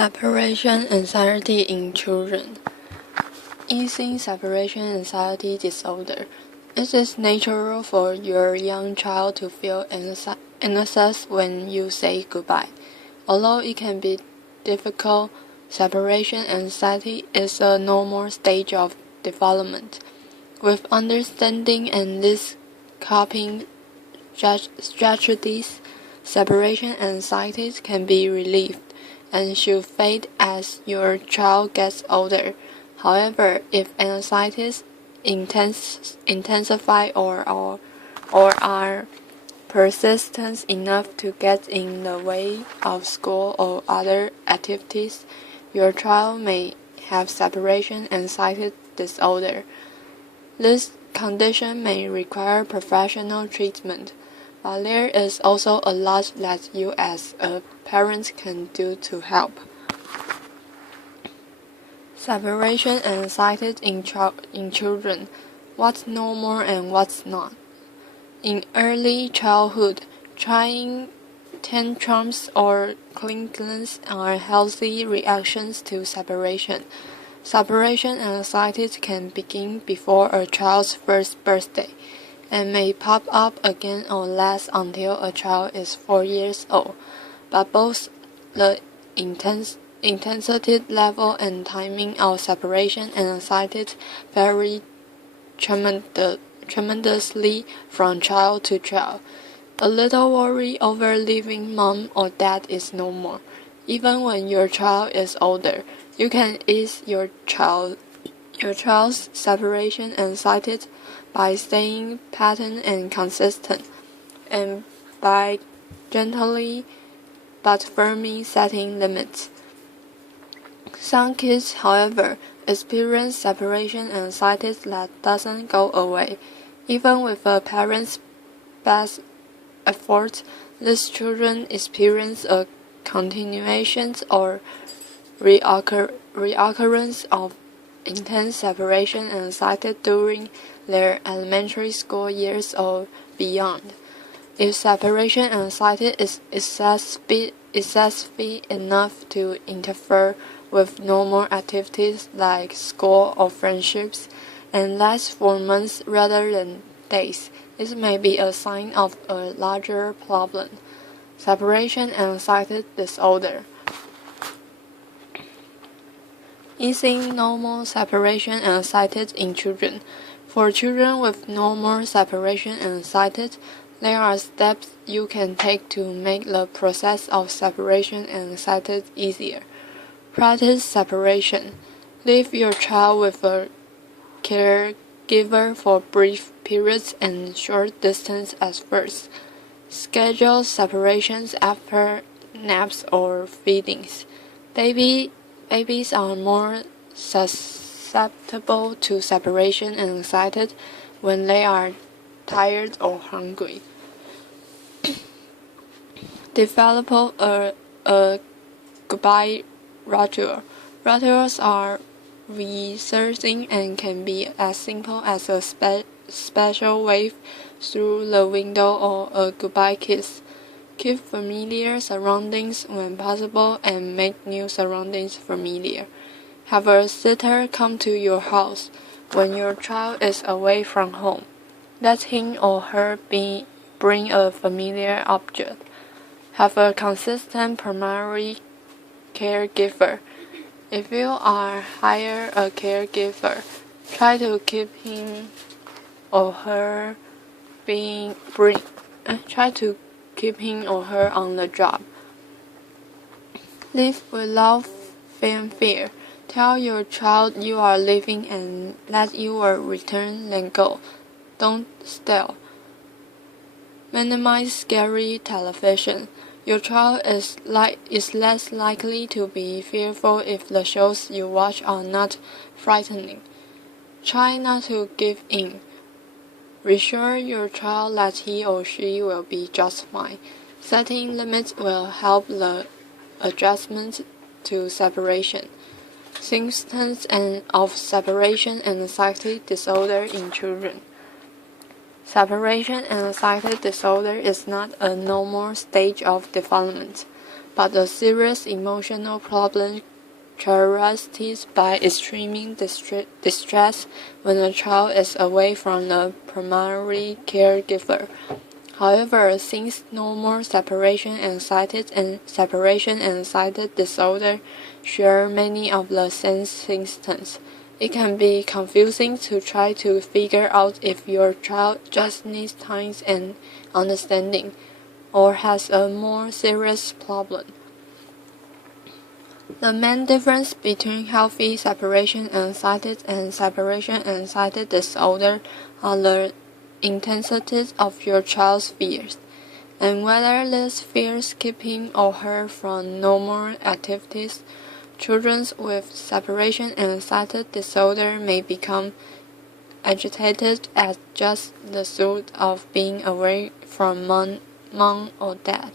Separation anxiety in children. Easing separation anxiety disorder. It is natural for your young child to feel anxious when you say goodbye. Although it can be difficult, separation anxiety is a normal stage of development. With understanding and these coping strategies, separation anxiety can be relieved and should fade as your child gets older. However, if anxieties intensify or are persistent enough to get in the way of school or other activities, your child may have separation anxiety disorder. This condition may require professional treatment, but there is also a lot that you as a parent can do to help. Separation anxiety in children. What's normal and what's not? In early childhood, trying tantrums or clingings are healthy reactions to separation. Separation anxiety can begin before a child's first birthday and may pop up again or last until a child is 4 years old, but both the intensity level and timing of separation anxiety vary tremendously from child to child. A little worry over leaving mom or dad is normal. Even when your child is older, you can ease your child's separation anxiety by staying pattern and consistent, and by gently but firmly setting limits. Some kids, however, experience separation anxiety that doesn't go away. Even with a parent's best effort, these children experience a continuation or reoccurrence of intense separation anxiety during their elementary school years or beyond. If separation anxiety is excessive enough to interfere with normal activities like school or friendships and lasts for months rather than days, it may be a sign of a larger problem. Separation anxiety disorder. Easing normal separation anxiety in children. For children with normal separation anxiety, there are steps you can take to make the process of separation anxiety easier. Practice separation. Leave your child with a caregiver for brief periods and short distance at first. Schedule separations after naps or feedings. Babies are more susceptible to separation anxiety when they are tired or hungry. Develop a goodbye ritual. Rituals are researching and can be as simple as a special wave through the window or a goodbye kiss. Keep familiar surroundings when possible and make new surroundings familiar. Have a sitter come to your house when your child is away from home. Let him or her bring a familiar object. Have a consistent primary caregiver. If you hire a caregiver, try to keep him or her on the job. Leave without fanfare. Tell your child you are leaving and that you will return, then go. Don't stay. Minimize scary television. Your child is less likely to be fearful if the shows you watch are not frightening. Try not to give in. Reassure your child that he or she will be just fine. Setting limits will help the adjustment to separation. Symptoms of separation anxiety disorder in children. Separation anxiety disorder is not a normal stage of development. but a serious emotional problem characterized by extreme distress when a child is away from the primary caregiver. However, since normal separation anxiety and separation anxiety disorder share many of the same symptoms, it can be confusing to try to figure out if your child just needs time and understanding, or has a more serious problem. The main difference between healthy separation anxiety and separation anxiety disorder are the intensity of your child's fears, and whether these fears keep him or her from normal activities. Children with separation anxiety disorder may become agitated at just the thought of being away from mom or dad,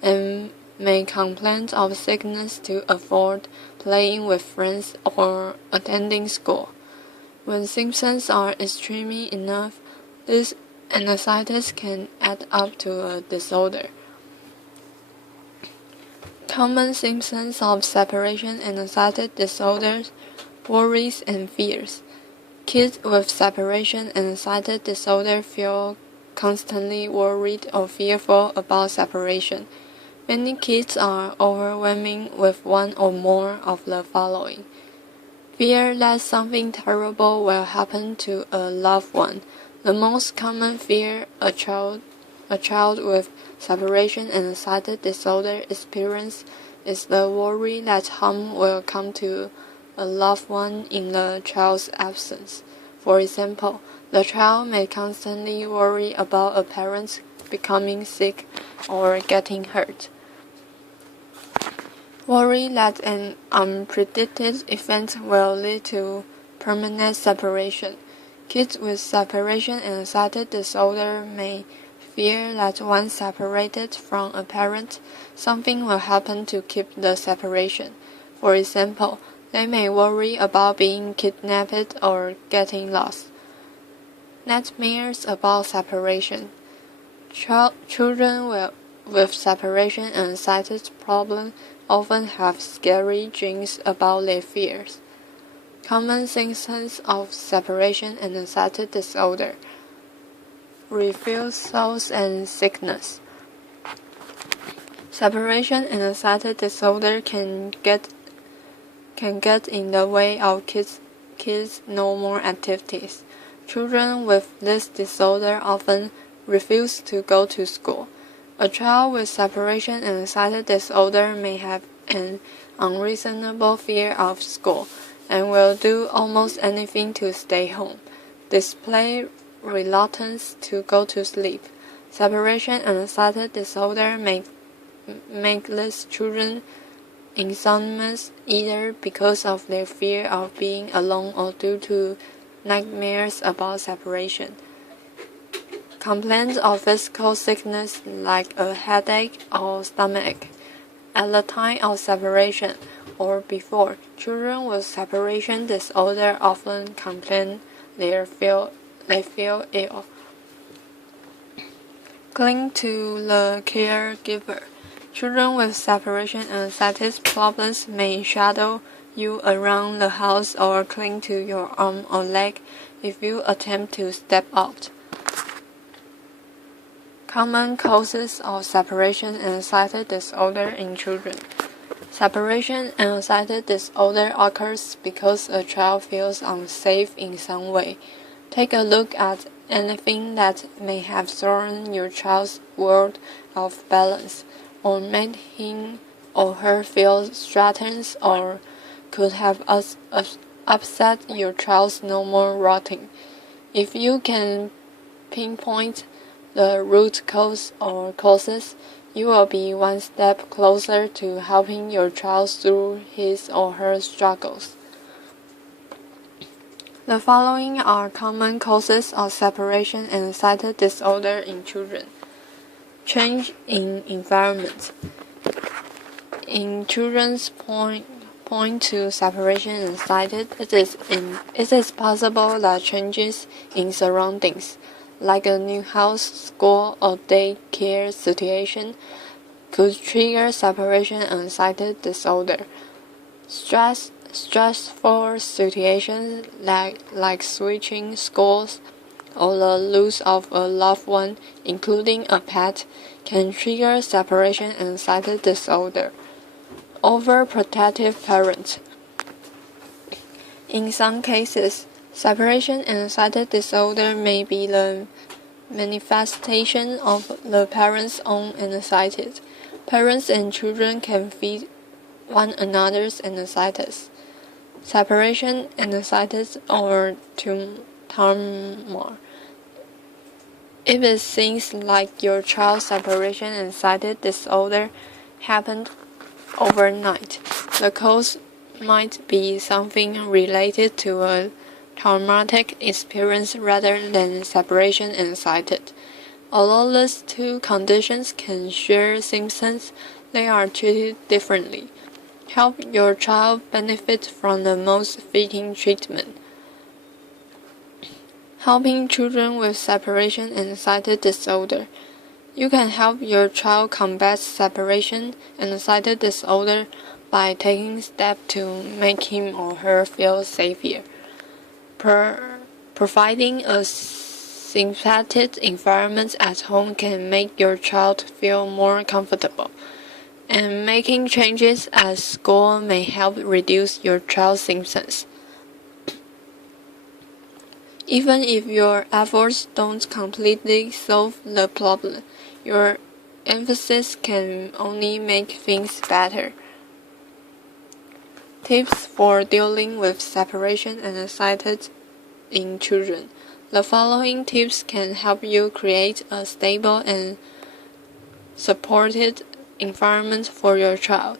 and may complain of sickness to avoid playing with friends or attending school. When symptoms are extreme enough, these anxieties can add up to a disorder. Common symptoms of separation anxiety disorders: worries and fears. Kids with separation anxiety disorder feel constantly worried or fearful about separation. Many kids are overwhelming with one or more of the following: fear that something terrible will happen to a loved one. The most common fear a child with separation anxiety disorder experiences is the worry that harm will come to a loved one in the child's absence. For example, the child may constantly worry about a parent becoming sick or getting hurt. Worry that an unpredicted event will lead to permanent separation. Kids with separation anxiety disorder may fear that once separated from a parent, something will happen to keep the separation. For example, they may worry about being kidnapped or getting lost. Nightmares about separation. Children with separation anxiety problems often have scary dreams about their fears. Common symptoms of separation anxiety disorder: refusals and sickness. Separation anxiety disorder can get in the way of kids' normal activities. Children with this disorder often refuse to go to school. A child with separation anxiety disorder may have an unreasonable fear of school and will do almost anything to stay home, display reluctance to go to sleep. Separation anxiety disorder may make these children insomnious either because of their fear of being alone or due to nightmares about separation. Complaints of physical sickness like a headache or stomachache at the time of separation or before. Children with separation disorder often complain they feel ill. Cling to the caregiver. Children with separation anxiety problems may shadow you around the house or cling to your arm or leg if you attempt to step out. Common causes of separation anxiety disorder in children. Separation anxiety disorder occurs because a child feels unsafe in some way. Take a look at anything that may have thrown your child's world off balance, or made him or her feel threatened, or could have upset your child's normal routine. If you can pinpoint the root cause or causes, you will be one step closer to helping your child through his or her struggles. The following are common causes of separation anxiety disorder in children. Change in environment. In children's point to separation anxiety, it is possible that changes in surroundings, like a new house, school, or daycare situation, could trigger separation anxiety disorder. Stressful situations like switching schools or the loss of a loved one, including a pet, can trigger separation anxiety disorder. Overprotective parents. In some cases, separation anxiety disorder may be the manifestation of the parent's own anxiety. Parents and children can feed one another's anxieties. Separation anxiety or turmoil. If it seems like your child's separation anxiety disorder happened overnight, the cause might be something related to a traumatic experience rather than separation anxiety. Although these two conditions can share symptoms, they are treated differently. Help your child benefit from the most fitting treatment. Helping children with separation anxiety disorder. You can help your child combat separation anxiety disorder by taking steps to make him or her feel safer. Providing a sympathetic environment at home can make your child feel more comfortable, and making changes at school may help reduce your child's symptoms. Even if your efforts don't completely solve the problem, your emphasis can only make things better. Tips for dealing with separation anxiety in children. The following tips can help you create a stable and supported environment for your child.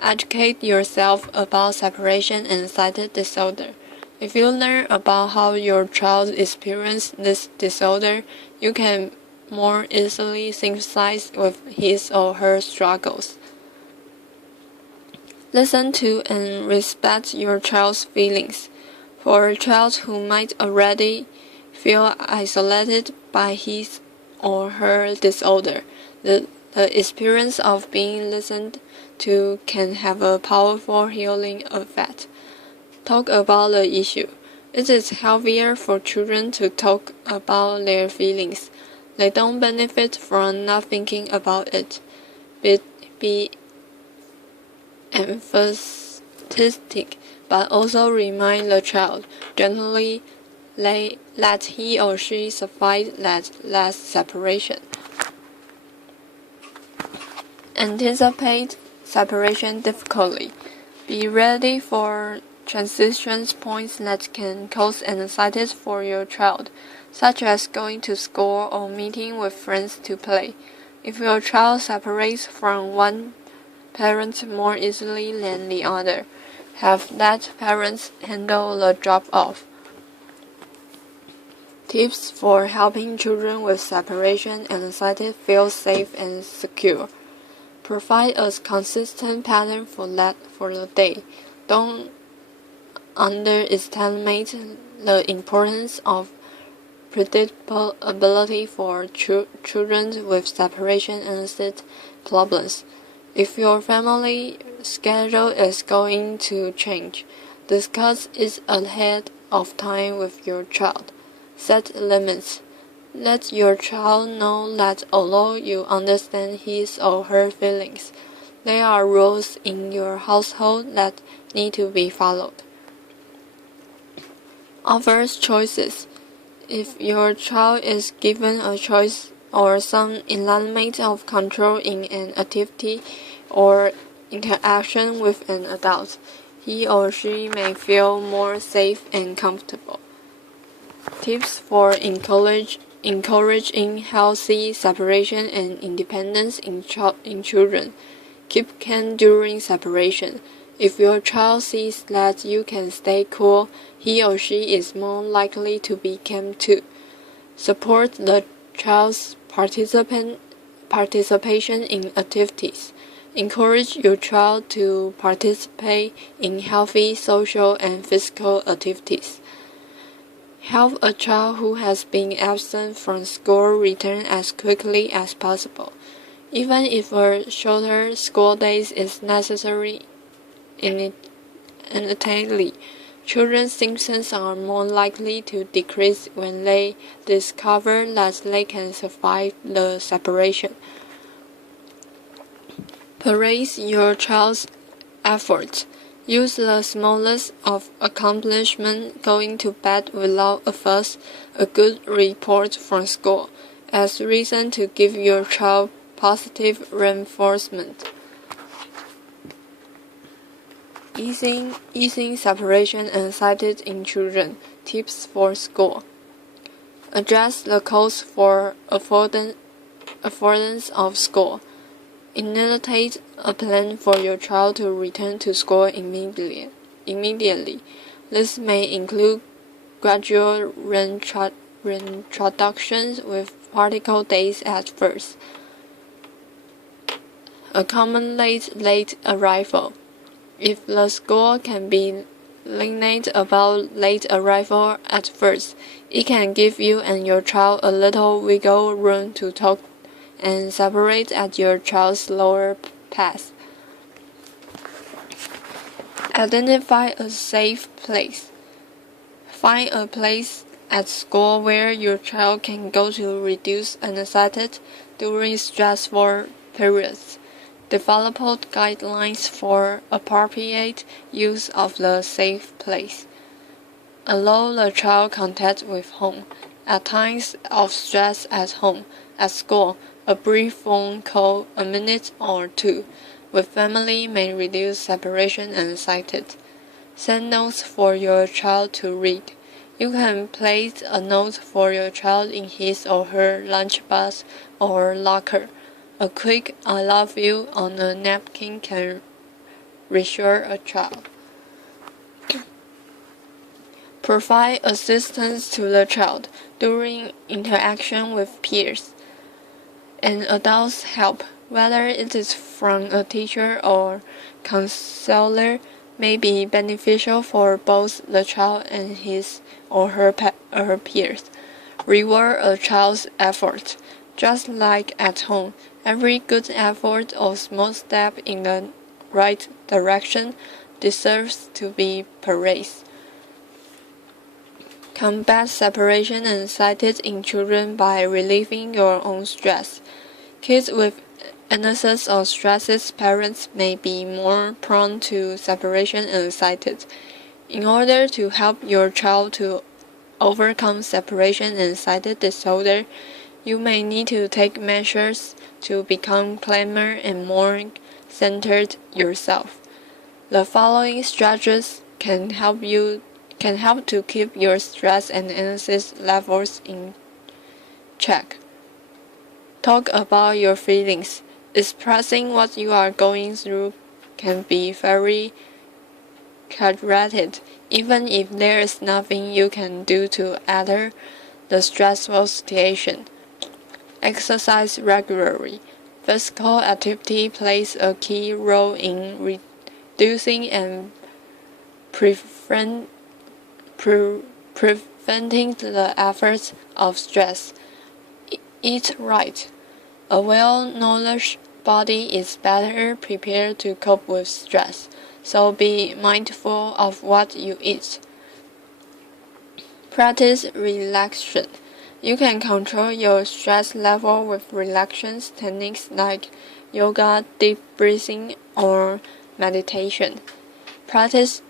Educate yourself about separation anxiety disorder. If you learn about how your child experiences this disorder, you can more easily sympathize with his or her struggles. Listen to and respect your child's feelings. For a child who might already feel isolated by his or her disorder, the experience of being listened to can have a powerful healing effect. Talk about the issue. It is healthier for children to talk about their feelings. They don't benefit from not thinking about it. Be emphatic, but also remind the child gently that he or she survived that last separation. Anticipate separation difficulty. Be ready for transition points that can cause anxiety for your child, such as going to school or meeting with friends to play. If your child separates from one parent more easily than the other, have that parent handle the drop-off. Tips for helping children with separation anxiety feel safe and secure. Provide a consistent pattern for the day. Don't underestimate the importance of predictability for children with separation anxiety problems. If your family schedule is going to change, discuss it ahead of time with your child. Set limits. Let your child know that although you understand his or her feelings, there are rules in your household that need to be followed. Offers choices. If your child is given a choice or some element of control in an activity or interaction with an adult, he or she may feel more safe and comfortable. Tips for encouraging healthy separation and independence in children. Keep calm during separation. If your child sees that you can stay cool, he or she is more likely to be calm too. Support the child's participation in activities. Encourage your child to participate in healthy social and physical activities. Help a child who has been absent from school return as quickly as possible. Even if a shorter school day is necessary initially, children's symptoms are more likely to decrease when they discover that they can survive the separation. Praise your child's efforts. Use the smallest of accomplishment, going to bed without a fuss, a good report from school, as reason to give your child positive reinforcement. Easing separation anxiety in children. Tips for school. Address the cause for avoidance of school. Initiate a plan for your child to return to school immediately. This may include gradual reintroductions with particle days at first. Accommodate late arrival. If the school can be lenient about late arrival at first, it can give you and your child a little wiggle room to talk and separate at your child's slower pace. Identify a safe place. Find a place at school where your child can go to reduce anxiety during stressful periods. Develop guidelines for appropriate use of the safe place. Allow the child contact with home. At times of stress at home, at school, a brief phone call, a minute or two, with family may reduce separation anxiety. Send notes for your child to read. You can place a note for your child in his or her lunchbox or locker. A quick "I love you" on a napkin can reassure a child. Provide assistance to the child during interaction with peers. An adult's help, whether it is from a teacher or counselor, may be beneficial for both the child and his or her peers. Reward a child's effort. Just like at home, every good effort or small step in the right direction deserves to be praised. Combat separation anxiety in children by relieving your own stress. Kids with anxieties or stresses parents may be more prone to separation anxiety. In order to help your child to overcome separation anxiety disorder, you may need to take measures to become calmer and more centered yourself. The following strategies can help to keep your stress and anxiety levels in check. Talk about your feelings. Expressing what you are going through can be very cathartic, even if there is nothing you can do to alter the stressful situation. Exercise regularly. Physical activity plays a key role in reducing and preventing the effects of stress. Eat right. A well-nourished body is better prepared to cope with stress, so be mindful of what you eat. Practice relaxation. You can control your stress level with relaxation techniques like yoga, deep breathing, or meditation. Practice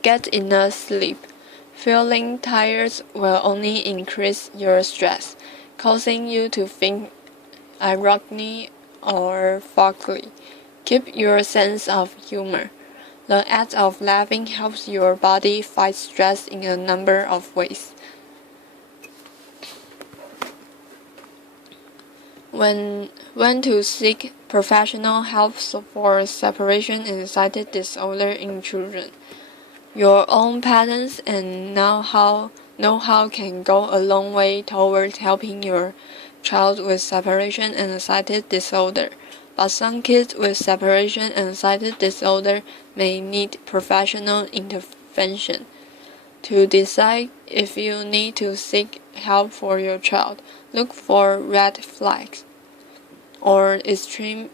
get enough sleep. Feeling tired will only increase your stress, causing you to think ironically or foggy. Keep your sense of humor. The act of laughing helps your body fight stress in a number of ways. When to seek professional help for separation anxiety disorder in children. Your own patterns and know-how can go a long way towards helping your child with separation anxiety disorder, but some kids with separation anxiety disorder may need professional intervention. To decide if you need to seek help for your child, look for red flags. or extreme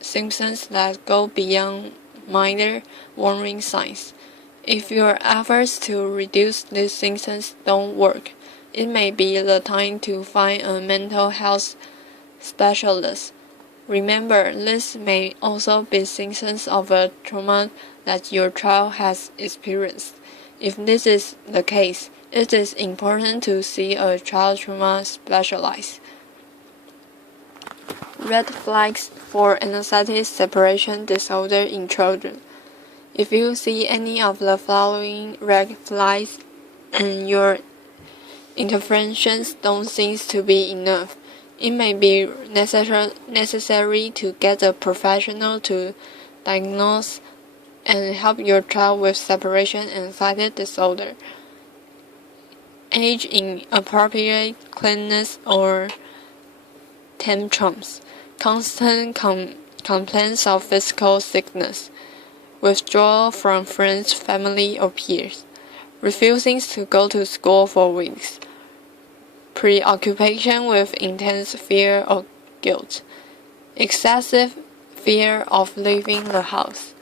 symptoms that go beyond minor warning signs. If your efforts to reduce these symptoms don't work, it may be the time to find a mental health specialist. Remember, this may also be symptoms of a trauma that your child has experienced. If this is the case, it is important to see a child trauma specialist. Red flags for anxiety separation disorder in children. If you see any of the following red flags and your interventions don't seem to be enough, it may be necessary to get a professional to diagnose and help your child with separation anxiety disorder. Age inappropriate cleanness or tantrums, constant complaints of physical sickness, withdrawal from friends, family, or peers, refusing to go to school for weeks, preoccupation with intense fear or guilt, excessive fear of leaving the house.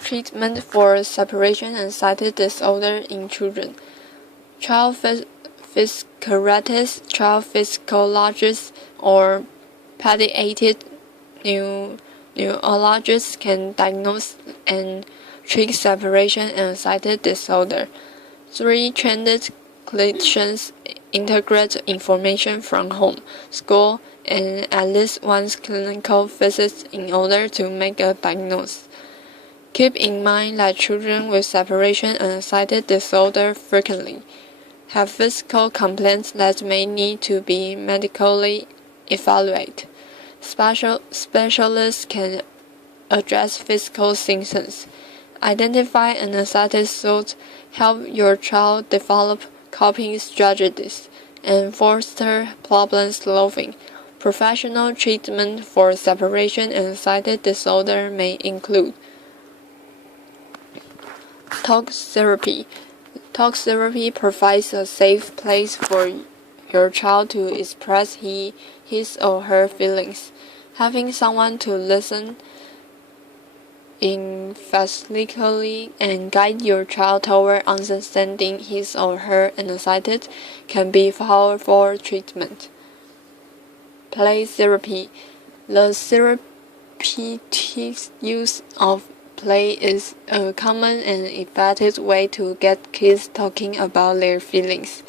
Treatment for separation anxiety disorder in children. Child psychiatrists, child psychologists, or pediatric neurologists can diagnose and treat separation anxiety disorder. 3 trained clinicians integrate information from home, school, and at least one clinical visit in order to make a diagnosis. Keep in mind that children with separation anxiety disorder frequently have physical complaints that may need to be medically evaluated. Specialists can address physical symptoms, identify anxiety thoughts, help your child develop coping strategies, and foster problem solving. Professional treatment for separation anxiety disorder may include talk therapy. Talk therapy provides a safe place for your child to express his or her feelings. Having someone to listen emphatically and guide your child toward understanding his or her anxiety can be powerful treatment. Play therapy. The therapeutic use of play is a common and effective way to get kids talking about their feelings.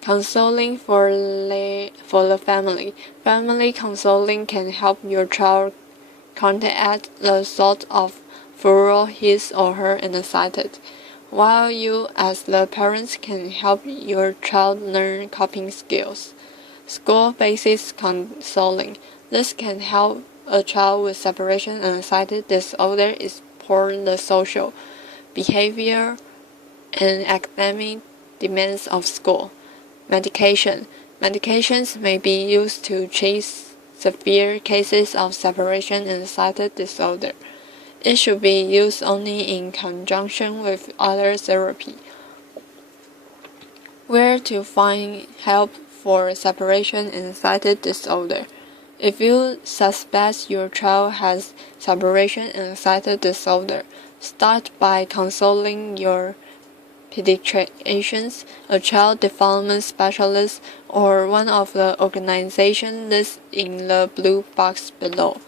Counseling for the family. Family counseling can help your child counteract the thought of furrow his or her anxiety, while you as the parents can help your child learn coping skills. School-based counseling. This can help a child with separation anxiety disorder explore the social, behavioral, and academic demands of school. Medication. Medications may be used to treat severe cases of separation anxiety disorder. It should be used only in conjunction with other therapy. Where to find help for separation anxiety disorder. If you suspect your child has separation anxiety disorder, start by consulting your pediatricians, a child development specialist, or one of the organizations listed in the blue box below.